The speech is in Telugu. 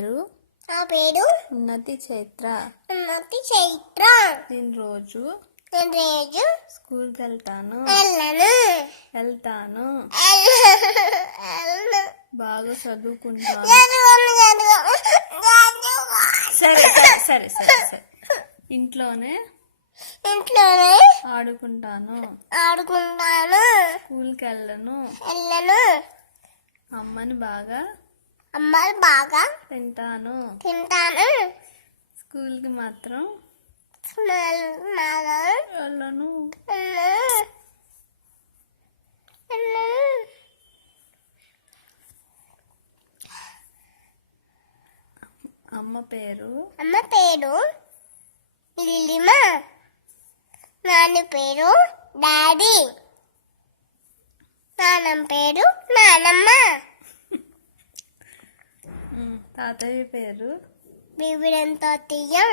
నా పేరు ఉన్నతి చైత్ర. నేను రోజు స్కూల్కి వెళ్తాను. బాగా చదువుకుంటాను. సరే సరే సరే సరే. ఇంట్లోనే ఆడుకుంటాను. స్కూల్కి వెళ్ళను. అమ్మని బాగా తింటాను. స్కూల్కి మాత్రం వెళ్ళను. అమ్మ పేరు లిలిమా. నాన్న పేరు డాడీ. నాన్నమ్మ పేరు నానమ్మ. తాతయ్య పేరు బీబీడంతో తీయం.